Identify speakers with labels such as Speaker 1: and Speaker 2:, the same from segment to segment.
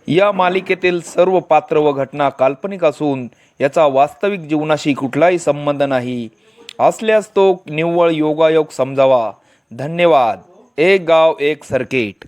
Speaker 1: या मालिकेतील सर्व पात्र व घटना काल्पनिक असून याचा वास्तविक जीवनाशी कुठलाही संबंध नाही असल्यास तो निव्वळ योगायोग समजावा. धन्यवाद. एक गाव एक सर्किट.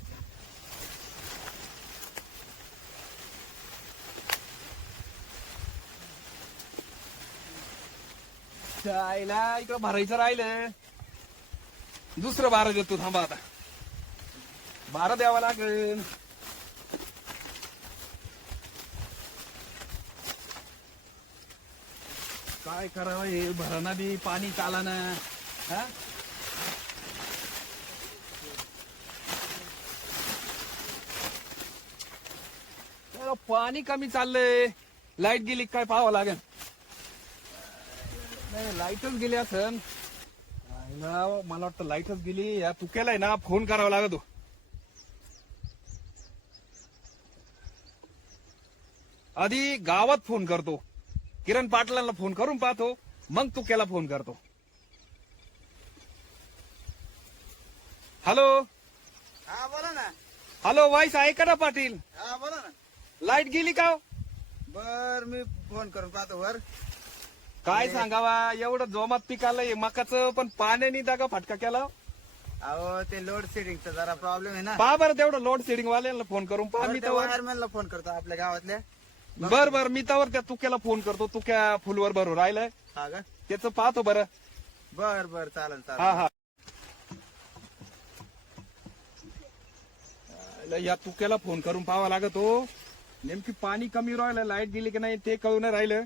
Speaker 2: जायला इकडं भरायचं राहिलं. दुसरं भार देतो, थांबा आता. भार द्यावा लागेल. काय करावं हे भरणा बी पाणी चालाना. हा तर पाणी कमी चाललंय. लाईट गेली काय पाहावं लागेल. नाही, लाईटच गेली असन. मला वाटतं लाईटच गेली. या तुक्याला ना फोन करावा लागतो. आधी गावात फोन करतो, किरण पाटलांना फोन करून पाहतो, मग तुक्याला फोन करतो. हॅलो.
Speaker 3: हा बोला ना.
Speaker 2: हॅलो, वाईस ऐका ना पाटील.
Speaker 3: हा बोला ना.
Speaker 2: लाईट गेली का हो?
Speaker 3: बर मी फोन करून पाहतो वर.
Speaker 2: काय सांगावा, एवढं जोमात पीक आलंय मकाचं, पण पाण्याने दागा फटका केला.
Speaker 3: अहो ते लोड शेडिंगचा जरा प्रॉब्लेम आहे ना.
Speaker 2: पहा बरं तेवढं लोड शेडिंग वाल्यांना फोन करून पहा. मी तर
Speaker 3: वायरमॅनला फोन करतो आपल्या गावातल्या.
Speaker 2: बर मी त्यावर त्या तुक्याला फोन करतो. तुक्या फुलवर भरून राहिलाय,
Speaker 3: हा का?
Speaker 2: त्याचं पाहतो बरं.
Speaker 3: बर बर चालेल
Speaker 2: हा
Speaker 3: चालेल.
Speaker 2: हा. या तुक्याला फोन करून पाहावा लागतो. नेमकी पाणी कमी राहिलं, लाईट गेली की नाही ते कळून राहिलं.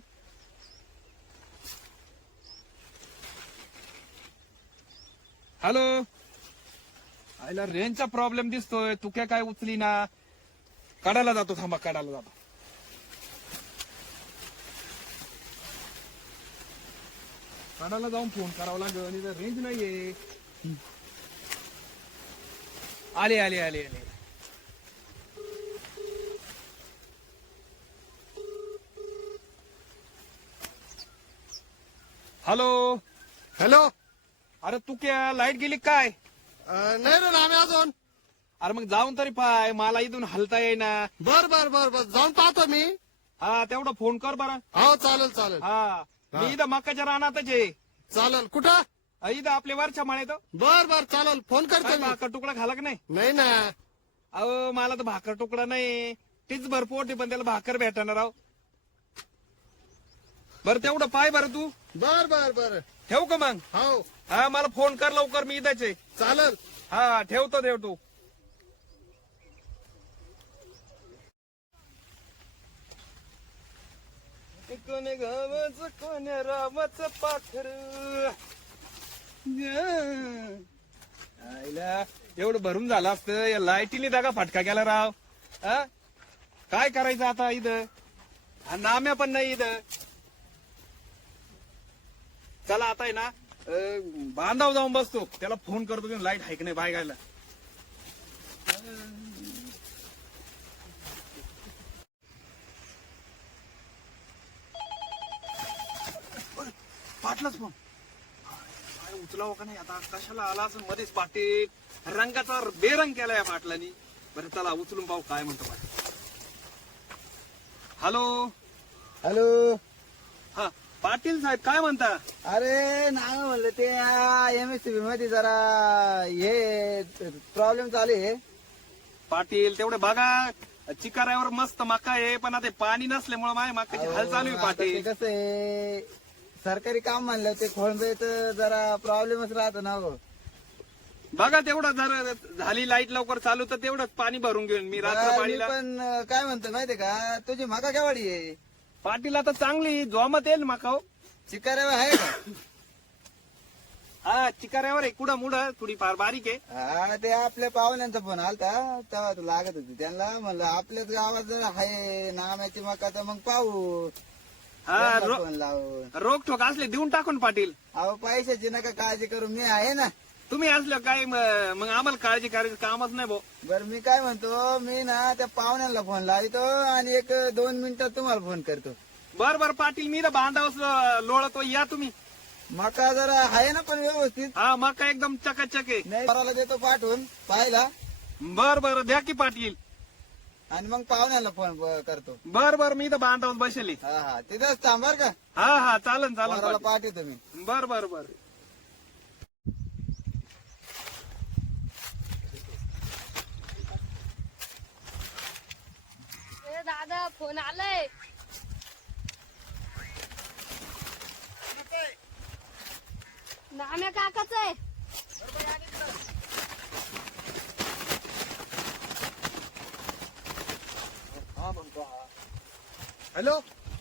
Speaker 2: हॅलो. आईला रेंजचा प्रॉब्लेम दिसतोय. तुक्या काय उचली ना. काढायला जातो, थांबा काढायला जातो. काढायला जाऊन फोन करावा लागेल. रेंज नाहीये. आले आले आले आले. हॅलो.
Speaker 4: हॅलो.
Speaker 2: अरे तुक्या लाईट गेली काय?
Speaker 4: नाही रे रामे अजून.
Speaker 2: अरे मग जाऊन तरी पाय, मला इथून हलता येईना.
Speaker 4: बर बर बर बर जाऊन पाहतो मी.
Speaker 2: हा तेवढा फोन कर बरं.
Speaker 4: हो चालेल चालेल
Speaker 2: हा मी इथं मकाच्या रानातच आहे.
Speaker 4: चालेल. कुठं?
Speaker 2: इथं आपल्या वरच्या मळ्यात.
Speaker 4: बर बर चालेल फोन करतो
Speaker 2: काय
Speaker 4: मी.
Speaker 2: भाकर तुकडा खाला का नाही?
Speaker 4: नाही ना.
Speaker 2: अहो मला तर भाकर तुकडा नाही. तीच भरपोट आहे, पण त्याला भाकर भेटणार राव. बरं तेवढं पाय बरं तू.
Speaker 4: बर बर बर.
Speaker 2: ठेवू का मग?
Speaker 4: हो
Speaker 2: हा मला फोन कर लवकर, मी इथंच आहे.
Speaker 4: चालेल.
Speaker 2: हा ठेवतो. कोणी गावाचं कोणी रामाचं पाखर. आईला एवढं भरून झालं असतं. या लाईटीने दागा फटका गेला राव. हा काय करायचं आता इथं. हा नाम्या पण नाही इथं. चला आता आहे ना बांधाव जाऊन बसतो. त्याला फोन करतो, लाईट आहे की नाही बायगायला. पाटलाच फोन. काय उचलावं का नाही आता. कशाला आला असं मध्येच पाटील. रंगाचा बेरंग केला या पाटलानी. बरं चला उचलून पाहू काय म्हणतो पाटील. हॅलो.
Speaker 3: हॅलो.
Speaker 2: हा पाटील साहेब काय म्हणता?
Speaker 3: अरे नाही म्हणलं ते एमएससीबी मध्ये जरा हे प्रॉब्लेम चालू आहे.
Speaker 2: पाटील तेवढे बघा. चिकाऱ्यावर मस्त मका आहे, पण आता पाणी नसल्यामुळे माझ्या मकाची हाल चालू आहे
Speaker 3: आता ते
Speaker 2: पाटील.
Speaker 3: कसं आहे, सरकारी काम म्हणलं ते खोळंबे तर जरा प्रॉब्लेमच राहतो ना हो.
Speaker 2: बघा तेवढं जर झाली लाईट लवकर चालू तर तेवढंच पाणी भरून घेऊन मी रात्र
Speaker 3: मी
Speaker 2: पाणीला.
Speaker 3: पण काय म्हणतो माहितीये का, तुझी मका केवढी आहे?
Speaker 2: पाटील आता चांगली जोमात येईल मका हो.
Speaker 3: चिकाऱ्यावर आहे का?
Speaker 2: हा चिकाऱ्यावर आहे, कुडं मुडं थोडी फार बारीक आहे.
Speaker 3: हा ते आपल्या पाहुण्यांचा फोन आलता तेव्हा तर लागत होती त्यांना. म्हणलं आपल्याच गावात जर आहे नाम्याची मका तर मग पाहू.
Speaker 2: हा
Speaker 3: त्यांना फोन लावून
Speaker 2: रोग ठोक असले देऊन टाकून पाटील.
Speaker 3: अहो पैशाची नका काळजी करू, मी आहे ना.
Speaker 2: तुम्ही असलं काय मग आम्हाला काळजी करायचं कामच नाही भाऊ.
Speaker 3: बरं मी काय म्हणतो, मी ना त्या पाहुण्यांना फोन लावतो आणि 1-2 मिनिटात तुम्हाला फोन करतो.
Speaker 2: बर पाटील मी तर बांधावच लोळतो. या तुम्ही.
Speaker 3: मका जरा आहे ना पण व्यवस्थित.
Speaker 2: हा मका एकदम चकाचक आहे.
Speaker 3: नाही पोराला देतो पाठवून पाहायला.
Speaker 2: बर द्या की पाटील.
Speaker 3: आणि मग पाहुण्याला फोन करतो.
Speaker 2: बर बर मी इथं बांधावर बसेल.
Speaker 3: हा हा तिथंच थांब बर का.
Speaker 2: हा हा चालन
Speaker 3: पोराला
Speaker 2: चालन.
Speaker 3: पाठवतो मी.
Speaker 2: बर बर बर.
Speaker 5: ए दादा फोन आलाय. नाम्या काकाच आहे.
Speaker 4: हॅलो.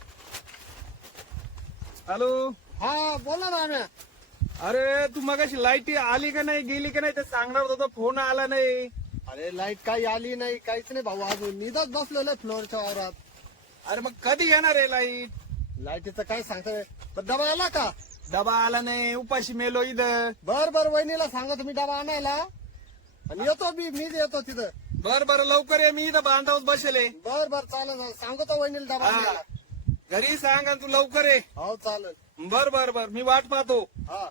Speaker 2: हॅलो.
Speaker 4: हा बोला ना आम्ही.
Speaker 2: अरे तू मगाशी लाईट आली का नाही गेली का नाही ते सांगणार होता, फोन आला नाही.
Speaker 4: अरे लाईट काही आली नाही, काहीच नाही भाऊ. अजून निदाच बसलेलं फ्लोअरच्या वावरात.
Speaker 2: अरे मग कधी येणार आहे लाईट?
Speaker 4: लाईटीचं काय सांगताय? पण डबा आला का?
Speaker 2: डबा आला नाही, उपाशी मेलो इथं.
Speaker 4: बर बर वहिनीला सांगा तुम्ही डबा आणायला. आणि येतो मीच येतो तिथं.
Speaker 2: बर बर लवकर ये, मी इथं बांधावर बसले.
Speaker 4: बर बर चालेल, सांगतो वहिनीला डबा आणायला.
Speaker 2: घरी सांग आणि तू लवकर ये.
Speaker 4: हो चालेल.
Speaker 2: बर बर बर मी वाट पाहतो.
Speaker 4: हा.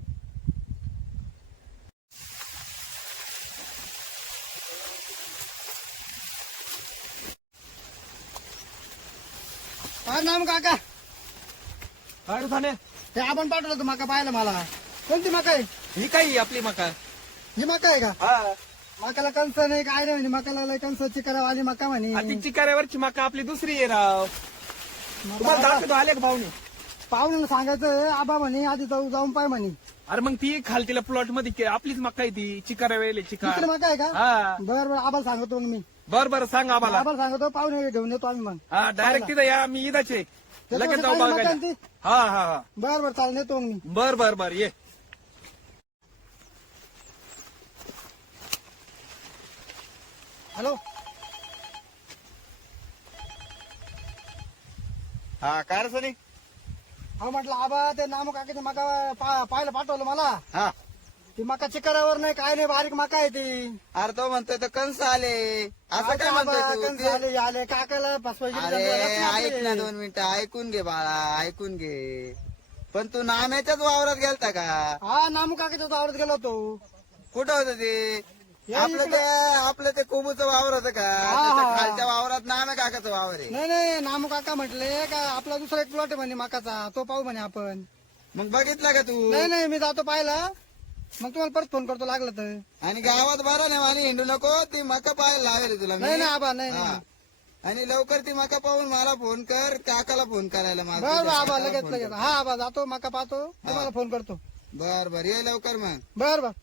Speaker 3: हा नाम काका,
Speaker 2: काय रे थाने?
Speaker 3: ते आपण पाठवलं होतं मका पाहायला मला. कोणती मका आहे?
Speaker 2: ही काही आपली मका.
Speaker 3: ही मका आहे का?
Speaker 2: हा
Speaker 3: मकाला कंस नाही काय नाही म्हणे, मकाला लय कंस चिकरा आली मका म्हणे.
Speaker 2: ती चिकाऱ्यावरची मका आपली दुसरी आहे राव. तुम्हाला दाखवतो आले का भाऊनी?
Speaker 3: पाहुण्याला सांगायचं आबा म्हणे आधी जाऊन पाय म्हणे.
Speaker 2: अरे मग ती खालतीला प्लॉट मध्ये आपलीच मका आहे ती. चिकाऱ्या वेळेला
Speaker 3: तिकडे
Speaker 2: चिकार.
Speaker 3: मका आहे का?
Speaker 2: हा
Speaker 3: बरं बरं आबाला सांगतो मग मी.
Speaker 2: बर बर सांग आम्हाला.
Speaker 3: आबाला सांगतो पाहुणे घेऊन येतो आम्ही मग.
Speaker 2: हा डायरेक्ट तिथं या, मी इथंचे लगेच जाऊ
Speaker 3: पाहिजे मका
Speaker 2: बघायला.
Speaker 3: आणि ती?
Speaker 2: हा हा हा
Speaker 3: बरं बरं चालेल येतो मग मी.
Speaker 2: बर बर बर ये.
Speaker 3: हॅलो.
Speaker 2: हा काय रे सनी?
Speaker 3: हा म्हटलं आबा ते नामो काकाची मका पाहायला पाठवलं मला.
Speaker 2: हा
Speaker 3: ती मका चिकारावर नाही काय नाही, बारीक मका आहे ती.
Speaker 6: अरे तो म्हणतोय तर कंस आले असं काय
Speaker 3: आबा,
Speaker 6: म्हणतोय
Speaker 3: कंस
Speaker 6: तू?
Speaker 3: आले आले काकाला फसवायची
Speaker 6: अरे
Speaker 3: धंदे
Speaker 6: ऐक ना
Speaker 3: आपले.
Speaker 6: 2 मिनिटं ऐकून घे बाळा ऐकून घे. पण तू नाम्याच्याच वावरात गेलता का?
Speaker 3: हा नामू काकाच्या वावरात गेलो होतो.
Speaker 6: कुठं होतं ते?
Speaker 3: या
Speaker 6: आपलं ते कोबूचं वावर होतं का?
Speaker 3: हा,
Speaker 6: त्याच्या
Speaker 3: हा.
Speaker 6: खालच्या वावरात नाम्या काकाचं वावर आहे.
Speaker 3: नाही नाही नामू काका म्हटले का आपला दुसरा एक प्लॉट आहे म्हणे मकाचा, तो पाहू म्हणे आपण.
Speaker 6: मग बघितला का तू?
Speaker 3: नाही नाही मी जातो पाहायला, मग तुम्हाला परत फोन करतो लागलं तर.
Speaker 6: आणि गावात बरं नाही आणि हिंडू नको. ती मका पाहायला लावेल तुला
Speaker 3: नाही
Speaker 6: मी.
Speaker 3: नाही आबा नाही
Speaker 6: हा.
Speaker 3: नाही.
Speaker 6: आणि लवकर ती मका पाहून मला फोन कर, काकाला फोन करायला
Speaker 3: बरं बरं आबा
Speaker 6: काकाला
Speaker 3: लगेच
Speaker 6: फोन
Speaker 3: लगेच.
Speaker 6: कर.
Speaker 3: हा आबा जातो मका पाहतो, तुम्हाला फोन करतो.
Speaker 6: बर बर ये लवकर मग.
Speaker 3: बर बर.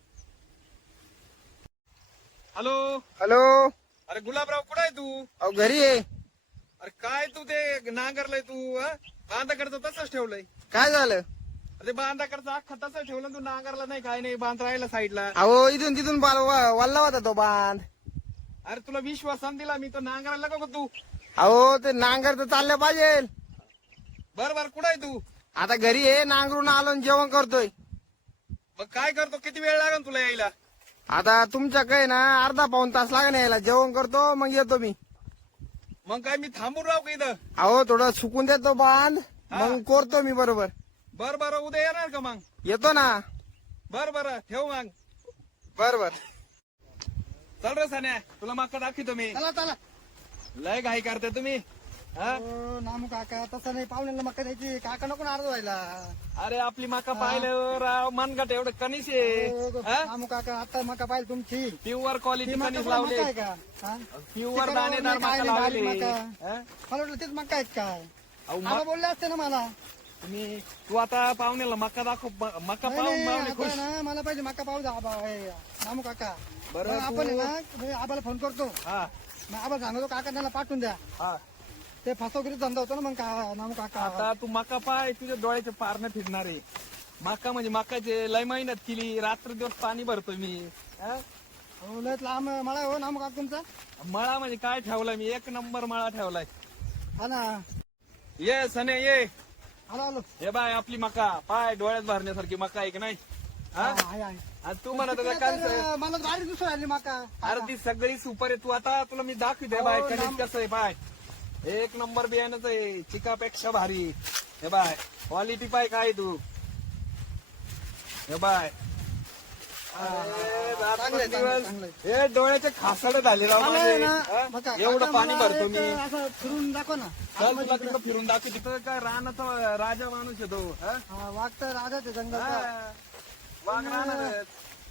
Speaker 2: हॅलो.
Speaker 6: हॅलो.
Speaker 2: अरे गुलाबराव कुठं आहे तू?
Speaker 6: अहो घरी आहे.
Speaker 2: अरे काय तू ते नांगरलंय तू? बांधाकडचं तसंच ठेवलंय.
Speaker 6: काय झालं?
Speaker 2: अरे बांधाकडचं अख्खा तसंच ठेवलं, तू नांगरला नाही काय नाही, बांध राहिला साईडला.
Speaker 6: अहो इथून तिथून वल्ला होता तो बांध.
Speaker 2: अरे तुला विश्वासान दिला मी, तो नांगरायला नको का तू?
Speaker 6: अहो ते नांगर तर चाललं पाहिजे.
Speaker 2: बर बर कुठं आहे तू?
Speaker 6: आता घरी आहे, नांगरून आलो आणि जेवण करतोय.
Speaker 2: मग काय करतो? किती वेळ लागेल तुला यायला?
Speaker 6: आता तुमच्याकडे ना अर्धा पाऊण तास लागेल यायला. जेवण करतो मग येतो मी.
Speaker 2: मग काय मी थांबून राहू का इथं?
Speaker 6: अहो थोडं सुकून देतो बांध, मग करतो मी बरोबर.
Speaker 2: बर बर उद्या येणार का मग?
Speaker 6: येतो ना.
Speaker 2: बर बर ठेव मग.
Speaker 6: बरोबर.
Speaker 2: चल रे सान्या, तुला मका दाखवतो मी.
Speaker 3: चला चला.
Speaker 2: लय घाई करते तुम्ही. हा?
Speaker 3: हो, नामू काका तसं नाही, पाहुण्याला मका द्यायची, काका नको नाराज व्हायला.
Speaker 2: अरे आपली मका पाहिलं राव, मनगट एवढं कणीस आहे.
Speaker 3: हो,
Speaker 2: हा?
Speaker 3: नामू काका आता मका पाहिजे तुमची.
Speaker 2: प्युअर
Speaker 3: ती
Speaker 2: क्वालिटी
Speaker 3: मका
Speaker 2: कणीस
Speaker 3: पण मका
Speaker 2: लावले.
Speaker 3: आहे का? हा?
Speaker 2: प्युअर
Speaker 3: चिकन
Speaker 2: दाणेदार
Speaker 3: वगैरे काय
Speaker 2: मका
Speaker 3: नाही,
Speaker 2: लावले.
Speaker 3: बारीक मका.
Speaker 2: हा?
Speaker 3: मला वाटलं तेच मका आहेत काय.
Speaker 2: अहो,
Speaker 3: आबा बोलले असते ना मला.
Speaker 2: तुम्ही तू आता पाहुण्याला मका दाखव, मका
Speaker 3: नाही,
Speaker 2: पाहून
Speaker 3: नाही,
Speaker 2: पाहुणे
Speaker 3: आता
Speaker 2: खुश.
Speaker 3: ना मला पाहिजे मका पाहू द्या आबा हे, नामू काका.
Speaker 2: बरं,
Speaker 3: मग आपण आहे
Speaker 2: तू-
Speaker 3: ना मी आबाला फोन करतो.
Speaker 2: हा
Speaker 3: मग आबा सांगतो काका त्याला पाठवून द्या.
Speaker 2: हा.
Speaker 3: ते फसवगिरी धंदा होतो ना मग नामू काका.
Speaker 2: आता तू मका पाय, तुझ्या डोळ्याचे पारणं फिरणार आहे. मका म्हणजे मकाचे लय मेहनत केली, रात्र दिवस पाणी भरतोय मी. हा?
Speaker 3: हो लय लांब मला हो नामू काका तुमचा.
Speaker 2: मळा म्हणजे काय ठेवलाय मी, 1 नंबर मळा ठेवलाय.
Speaker 3: हा ना.
Speaker 2: ये सने ये.
Speaker 3: आलो आलो.
Speaker 2: हे बाय आपली मका पाय, डोळ्यात भरण्यासारखी मका आहे की नाही? हा?
Speaker 3: हा, आहे, आहे.
Speaker 2: आणि तू म्हणत होता
Speaker 3: तर,
Speaker 2: काय?
Speaker 3: मला गाडी दुसरी आली मका.
Speaker 2: अरे ती सगळी सुपर आहे. तू आता तुला मी दाखवते
Speaker 3: हो,
Speaker 2: बाय
Speaker 3: नाम-
Speaker 2: कधीच कसं आहे बाय. 1 नंबर बियाणंच आहे, चिकापेक्षा भारी. हे बाय क्वालिटी पाय काय तू. हे बाय रात्रंदिवस हे डोळ्याचे खासाड झाले राव
Speaker 4: मला
Speaker 2: माझे.
Speaker 4: आहे ना,
Speaker 2: हा?
Speaker 4: बघा,
Speaker 2: एवढं
Speaker 4: काका
Speaker 2: पाणी
Speaker 4: मला
Speaker 2: भरतो
Speaker 4: एक
Speaker 2: मी
Speaker 4: असं फिरून दाखव ना.
Speaker 2: चल तुला तिकडं फिरून दाखव तिथं काय रानाचा राजा माणूस आहे तो हा?
Speaker 4: हा, वाघ तर राजाच आहे जंगलचा.
Speaker 2: हा. वाघ राहणारच.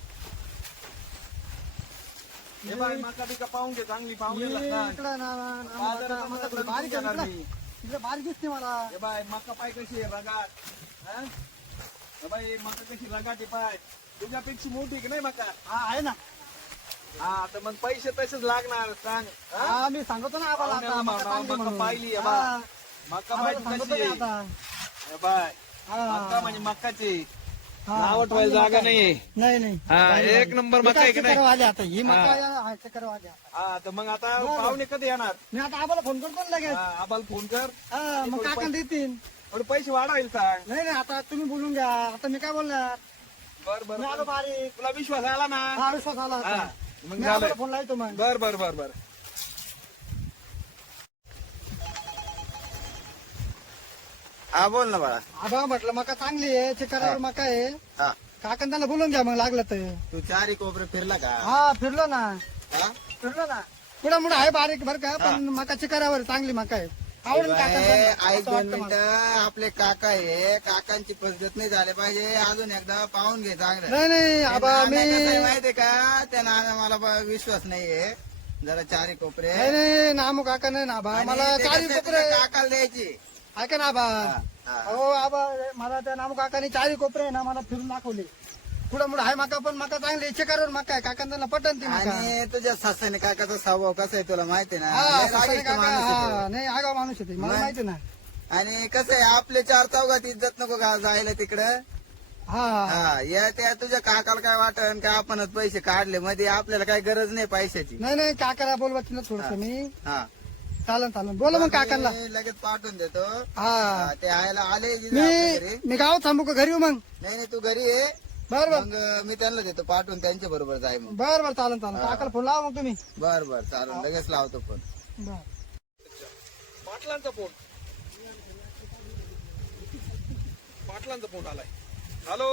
Speaker 2: हे बाय माका बिका पाहून घे चांगली पाहून
Speaker 4: मी
Speaker 2: घे
Speaker 4: इकडं
Speaker 2: बाजारात
Speaker 4: माझ्याकडे बारीक आहे
Speaker 2: जाणार
Speaker 4: इकडं.
Speaker 2: मी.
Speaker 4: इकडं बारीक दिसते मला.
Speaker 2: हे बाय मका पाय कशी आहे रगाट हा? हे बाय मका कशी रगाट आहे पाय तुझ्यापेक्षा मोठी की नाही मका
Speaker 4: हा आहे ना.
Speaker 2: हा तर मग पैसे तसेच लागणार सांग हा?
Speaker 4: हा मी सांगतो ना आम्हाला आता
Speaker 2: पाहुण्याला
Speaker 4: मका
Speaker 2: म्हणा,
Speaker 4: चांगली
Speaker 2: मका
Speaker 4: म्हणून.
Speaker 2: पाहिली आहे
Speaker 4: हा.
Speaker 2: बा. मका
Speaker 4: आम्हाला
Speaker 2: पाहिजे
Speaker 4: सांगतो
Speaker 2: कशी
Speaker 4: मी
Speaker 2: आहे?
Speaker 4: आता.
Speaker 2: हे बाय
Speaker 4: हा.
Speaker 2: मका म्हणजे मकाची
Speaker 4: हा,
Speaker 2: नाव ठेवायला
Speaker 4: चांगली
Speaker 2: जागा
Speaker 4: मका आहे.
Speaker 2: नाही
Speaker 4: नाही नाही
Speaker 2: हा,
Speaker 4: भारी,
Speaker 2: एक
Speaker 4: भारी.
Speaker 2: नंबर
Speaker 4: ही
Speaker 2: मका आहे की नाही?
Speaker 4: चक्करवाली आता ही मका
Speaker 2: हा.
Speaker 4: आहे चक्करवाली आता.
Speaker 2: हा तर मग आता पाहुणे कधी येणार
Speaker 4: मी आता आम्हाला फोन करतो ना लगेच.
Speaker 2: हा, आम्हाला फोन कर
Speaker 4: हा, मग काका देतील.
Speaker 2: थोडे पैसे वाढवायला सांग
Speaker 4: नाही नाही आता तुम्ही बोलून घ्या. आता मी काय बोलणार.
Speaker 2: बर बर
Speaker 4: मी आलो बारीक.
Speaker 2: तुला विश्वास आला ना
Speaker 4: हा विश्वास आला
Speaker 2: हा,
Speaker 4: आता.
Speaker 2: मग
Speaker 4: मी
Speaker 2: झालं
Speaker 4: आम्हाला फोन लावतो मग.
Speaker 2: बर बर बर बर
Speaker 6: हा बोल ना बाळा
Speaker 4: आबा म्हटलं मका चांगली आहे चिकारावर मका आहे.
Speaker 6: हा
Speaker 4: काका त्यांना बोलून घ्या मग लागलं तर.
Speaker 6: तू चारी कोपरे फिरला का
Speaker 4: हा फिरलो ना
Speaker 6: हा?
Speaker 4: फिरलो ना. पुढे मुळे आहे बारीक बरं का पण मका चिकारावर चांगली मका आहे. आवडेल
Speaker 6: बाई,
Speaker 4: काका
Speaker 6: ऐक 2 मिनिटं आपले काका आहे काकांची पद्धत नाही झाली पाहिजे अजून एकदा पाहून घे चांगलं
Speaker 4: नाही नाही आबा मी
Speaker 6: माहितीये का त्या नाना मला विश्वास नाहीये जरा चारी कोपरे
Speaker 4: नाही नाही नामू काका नाही ना आबा
Speaker 6: आणि
Speaker 4: मला
Speaker 6: ते
Speaker 4: चारी
Speaker 6: कसं
Speaker 4: कोपरे
Speaker 6: तुझ्या काकाला द्यायची
Speaker 4: ऐका ना आबा.
Speaker 6: हा.
Speaker 4: हो आबा मला त्या नामू काकाने चारी कोपरे आहे ना मला फिरून दाखवले. पुढे मुळे आहे मका पण मका चांगली आहे. चिकारावर मका आहे काका त्यांना पटन ती मका.
Speaker 6: आणि तुझ्या सासाने काकाचा स्वभाव कसा आहे तुला माहिती ना
Speaker 4: हा
Speaker 6: लय
Speaker 4: सासरे
Speaker 6: रागिष्ट
Speaker 4: काका
Speaker 6: माणूस आहे तो.
Speaker 4: हा नाही आगाव माणूस होते मला
Speaker 6: मग?
Speaker 4: माहिती ना.
Speaker 6: आणि कसं आहे आपले 4 चौघात इज्जत नको का जायला तिकडं
Speaker 4: हा
Speaker 6: हा या त्या तुझ्या काकाला काय वाटन का आपणच पैसे काढले मध्ये आपल्याला काही गरज नाही पैशाची
Speaker 4: नाही नाही काकाला बोलवायचं ना थोडस मी.
Speaker 6: हा
Speaker 4: चालन चालन बोला मग काकांना.
Speaker 6: मी लगेच पाठवून देतो
Speaker 4: हा
Speaker 6: हा, ते आयला आले जिथे आपल्या घरी
Speaker 4: मी गावात थांबू का घरी येऊ मग.
Speaker 6: नाही नाही तू घरी ये
Speaker 4: बर बर
Speaker 6: मग मी त्यांना देतो पाठवून त्यांच्या बरोबर जाय मग
Speaker 4: बर बर चालन चालन काकाला फोन लावा मग तुम्ही.
Speaker 6: बर बर चालेल लगेच लावतो फोन
Speaker 4: बर
Speaker 2: पाटलांचा फोन पाटलांचा फोन आलाय हॅलो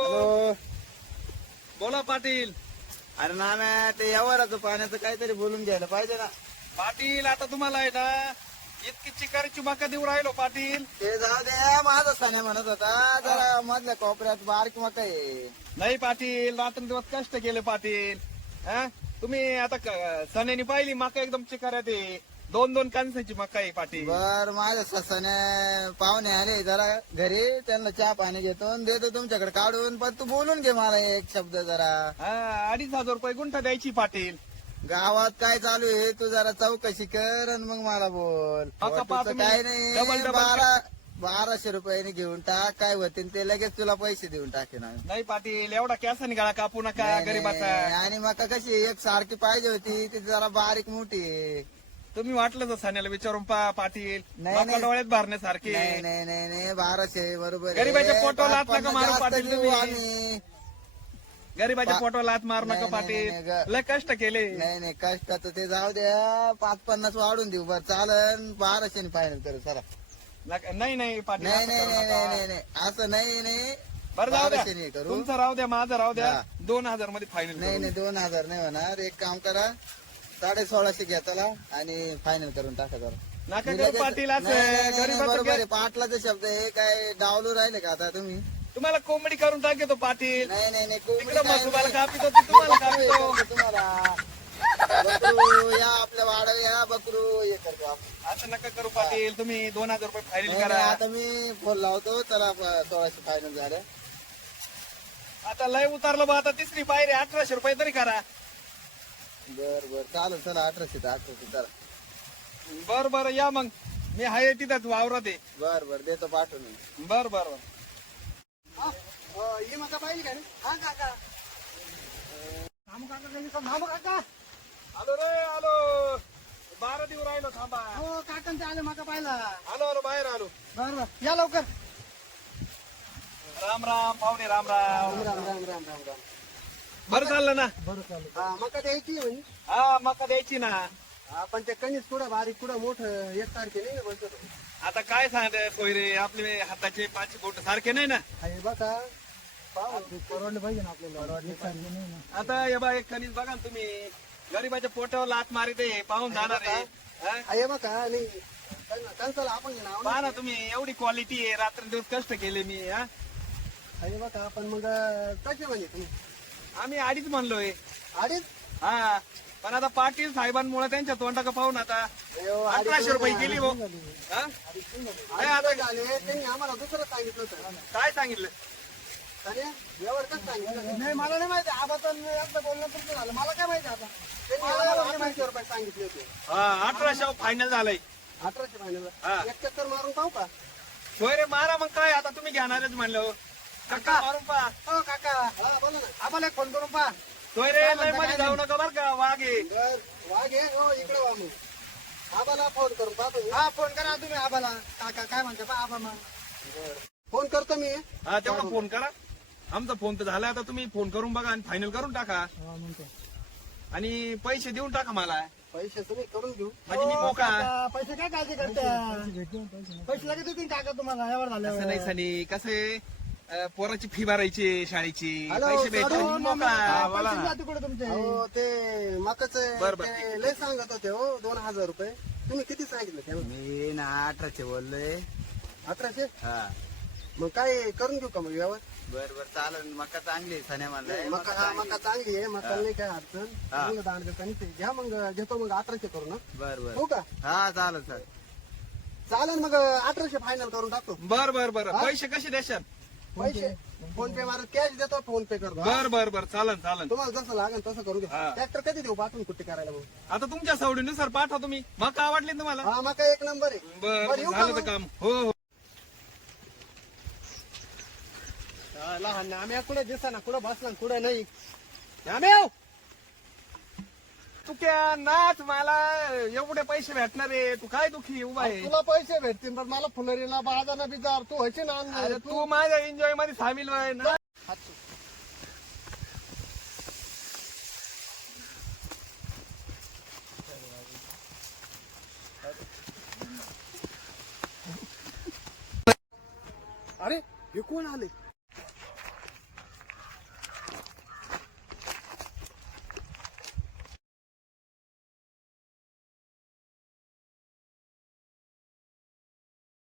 Speaker 2: बोला पाटील
Speaker 6: अरे ना ते यावराचं पाण्याचं काहीतरी बोलून घ्यायला पाहिजे ना
Speaker 2: पाटील आता तुम्हाला आहे ना इतकी चिकारीची मका देऊ राहिलो पाटील
Speaker 6: ते जाऊ दे माझा सण्या म्हणत होता जरा मधल्या कोपऱ्यात बारीक मका आहे
Speaker 2: नाही पाटील रात्रंदिवस कष्ट केले पाटील हा? तुम्ही आता सण्यानी पाहिली मका एकदम चिकाऱ्यात आहे 2-2 कणसाची मका आहे पाटील
Speaker 6: बर माझ्या ससाने पाहुणे आले जरा घरी त्यांना चहा पाणी घेतो आणि देतो तुमच्याकडे काढून पण तू बोलून घे मला एक शब्द जरा
Speaker 2: हा 2,500 रुपये गुंठा द्यायची पाटील
Speaker 6: गावात काय चालू आहे तू जरा चौकशी कर आणि मग मला बोल
Speaker 2: आता पहा
Speaker 6: तुझं
Speaker 2: तुम्ही
Speaker 6: काय
Speaker 2: डबल-
Speaker 6: नाही
Speaker 2: डबल
Speaker 6: 1200 रुपयाने घेऊन टाक काय होतील ते लगेच तुला पैसे देऊन टाकेन आम्ही.
Speaker 2: नाही पाटील एवढा कॅसाने गाळा कापू नका
Speaker 6: नाही,
Speaker 2: गरीबाचा
Speaker 6: नाही, आणि मका कशी एक सारखी पाहिजे होती ती जरा बारीक मोठी आहे.
Speaker 2: तुम्ही वाटलं तर सण्याला विचारून पहा पाटील
Speaker 6: नाही,
Speaker 2: मका
Speaker 6: नाही.
Speaker 2: डोळ्यात भरण्यासारखे
Speaker 6: नाही नाही नाही नाही 1200 बरोबर आहे.
Speaker 2: गरिबाच्या पोटावर हात नका
Speaker 6: 5-50
Speaker 2: मारू
Speaker 6: जास्त
Speaker 2: पाटील
Speaker 6: घेऊ
Speaker 2: तुम्ही.
Speaker 6: आम्ही
Speaker 2: गरीबाच्या पोटावर लात मारू
Speaker 6: नाही,
Speaker 2: नका
Speaker 6: नाही, नाही,
Speaker 2: पाटील
Speaker 6: नाही,
Speaker 2: लय कष्ट केले
Speaker 6: नाही नाही कष्टाचं ते जाऊ द्या 5-50 वाढून देऊ बरं चालन 1200 फायनल करू चला
Speaker 2: नाही नाही पाटील
Speaker 6: नाही
Speaker 2: असं
Speaker 6: नाही
Speaker 2: करू
Speaker 6: नाही
Speaker 2: नका.
Speaker 6: नाही नाही असं नाही नाही
Speaker 2: बरं जाऊ द्या
Speaker 6: 1200 करू
Speaker 2: तुमचं राहू द्या माझं राहू द्या
Speaker 6: हा.
Speaker 2: 2,000 मध्ये फायनल
Speaker 6: नाही नाही 2000 नाही होणार एक काम करा 1650 घ्या चला आणि फायनल करून टाका जरा
Speaker 2: नका
Speaker 6: मी
Speaker 2: करू
Speaker 6: लगेच-
Speaker 2: पाटील
Speaker 6: नाही, नाही, नाही,
Speaker 2: असं
Speaker 6: नाही,
Speaker 2: गरीबाचं
Speaker 6: बरोबर आहे
Speaker 2: घे-
Speaker 6: पाटलाचा शब्द आहे काय डावलू राहिले का आता तुम्ही
Speaker 2: तुम्हाला कोंबडी करून टाकेतो पाटील
Speaker 6: नाही नाही नाही कोंबडी
Speaker 2: तिकडं
Speaker 6: काय
Speaker 2: मसुबाला
Speaker 6: नाही.
Speaker 2: कापितो ते तुम्हाला कापितो
Speaker 6: तुम्हाला बकरू या आपल्या वाडा या बकरू हे करतो आपण.
Speaker 2: असं नका करू पाटील तुम्ही 2,000 रुपये फायनल
Speaker 6: नाही,
Speaker 2: करा
Speaker 6: नाही, आता मी फोन लावतो चला 1600 फायनल झालं
Speaker 2: आता लय उतारलं बा आता तिसरी पायरी 1,800 रुपये तरी करा
Speaker 6: बर बर चालेल चला 1800 चला
Speaker 2: बर बर या मग मी हाय तिथंच वावरात आहे
Speaker 6: बर बर देतो पाठवून
Speaker 2: बर बर बर
Speaker 4: ही मका पाहिजे का रे? हा काका नामू काका लगेच नामू काका
Speaker 2: आलो रे आलो 12 दिवस राहिलो थांबा
Speaker 4: हो काकांचे आले मका पाहिला.
Speaker 2: आलो आलो बाहेर आलो
Speaker 4: बर बर या लवकर.
Speaker 2: राम राम पाहुणे राम राम
Speaker 4: राम राम राम राम राम राम.
Speaker 2: बरं चाललं ना
Speaker 4: बरं चालेल. हा मका द्यायची आहे म्हणे.
Speaker 2: हा मका द्यायची ना
Speaker 4: हा पण ते कणीस कुठं बारीक कुठं मोठं एक तारखे नाही ना बोलतो.
Speaker 2: आता काय सांगते सोयरे आपले हाताचे 5 बोट सारखे नाही ना
Speaker 4: आहे बघा परवडलं पाहिजे ना आपल्याला.
Speaker 2: आता हे बा एक कणीस बघा ना तुम्ही, गरीबाच्या पोटावर लात मारित आहे, पाहून जाणार आहे. हा?
Speaker 4: आहे बा का आणि कॅन्सल आपण नाव
Speaker 2: पहा ना तुम्ही, एवढी क्वालिटी आहे, रात्रंदिवस कष्ट केले मी. हा
Speaker 4: आहे बा का पण मग कसे म्हणजे तुम्ही
Speaker 2: आम्ही अडीच म्हणलोय.
Speaker 4: अडीच
Speaker 2: हा पण आता पाटील साहेबांमुळे त्यांच्या तोंडाका पाहून आता
Speaker 4: अहो,
Speaker 2: 1800 रुपये गेली हो. हा? नाही, आता
Speaker 4: झाले त्यांनी आम्हाला दुसरं सांगितलं होतं.
Speaker 2: काय सांगितलं?
Speaker 4: अरे यावर कसं सांगितलं नाही मला नाही माहिती. आता तर एकदा बोलणं तुमचं झालं, मला काय माहिती आता. त्यांनी आम्हाला 1800 रुपये सांगितले होते.
Speaker 2: हा 1800 फायनल झालंय.
Speaker 4: 1800 फायनल
Speaker 2: हा.
Speaker 4: एक चक्कर मारून पाहू का?
Speaker 2: होय रे मारा मग काय, आता तुम्ही घेणारच म्हणलं. काका मारून पहा.
Speaker 4: हो काका हा बोला ना. आम्हाला एक फोन करून पहा.
Speaker 2: होय रे लय मध्ये जाऊ नका बर का, वाघ आहे.
Speaker 4: बर वाघ आहे हो इकडे वा मग आबाला फोन करून पाहतो. हा फोन करा तुम्ही आबाला. काका काय म्हणते पहा आबा मग. फोन करतो मी.
Speaker 2: हा तेवढा फोन करा. आमचा फोन तर झाला, आता तुम्ही फोन करून बघा आणि फायनल करून टाका आणि पैसे देऊन टाका मला.
Speaker 4: पैसे तुम्ही करून घेऊ
Speaker 2: म्हणजे मी मोका.
Speaker 4: पैसे काय काळजी करते. पैसे लगेच देतील काका तुम्हाला यावर
Speaker 2: कसं
Speaker 4: झाल्यावर.
Speaker 2: नाही सनी, कसे पोराची फी भरायची शाळेची,
Speaker 4: हॅलो,
Speaker 2: पैसे भेटले
Speaker 4: सॉरी,
Speaker 2: मी मोका.
Speaker 4: पैसे द्या तिकडे तुमचे. हो ते मकाच
Speaker 2: बर, बर.
Speaker 4: लय सांगत होते हो 2000 रुपये. तुम्ही किती सांगितलं त्याला?
Speaker 6: मी ना 1800 बोललोय.
Speaker 4: 1800.
Speaker 6: हा
Speaker 4: मग काय करून घेऊ का मग यावर?
Speaker 6: बर बर चालेल. मका चांगली आहे, सण्या म्हणलाय.
Speaker 4: मका हा मका चांगली आहे. मका नाही काय अडचण. चांगलं दांड देता आणि ते घ्या मग घेतो मग 1800 करू ना.
Speaker 6: बर बर
Speaker 4: हो का?
Speaker 6: हा चालेल चालेल.
Speaker 4: चालेल मग 1800 फायनल करून टाकतो.
Speaker 2: बर बर बर. पैसे कसे देशाल?
Speaker 4: पैसे फोन पे मारत कॅश देतो, फोन पे करतो.
Speaker 2: बर बर बर, चालन चालन.
Speaker 4: तुम्हाला जसं लागेल तसं करू द्या.
Speaker 2: हा.
Speaker 4: ट्रॅक्टर कधी देऊ पाठवून कुठे करायला मग?
Speaker 2: आता तुमच्या सवडीनुसार पाठवा तुम्ही. मग का आवडले तुम्हाला?
Speaker 4: हा मका एक नंबर आहे.
Speaker 2: बर
Speaker 4: बरं, येऊ का
Speaker 2: झालं तर
Speaker 4: मग?
Speaker 2: काम. हो हो.
Speaker 4: लहान नाम्या कुठे दिसा ना, कुठं बसला कुठं नाही. नाम्या
Speaker 2: तू क्या नाच, मला एवढे पैसे भेटणार आहे, तू काय दुखी उभा आहे?
Speaker 4: तुला पैसे भेटतील पण मला फुलरीला बाजारला बिजार तू व्हायचे ना.
Speaker 2: अरे तू माझ्या एन्जॉय मध्ये सामील व्हाय ना.
Speaker 4: अरे हे कोण आले?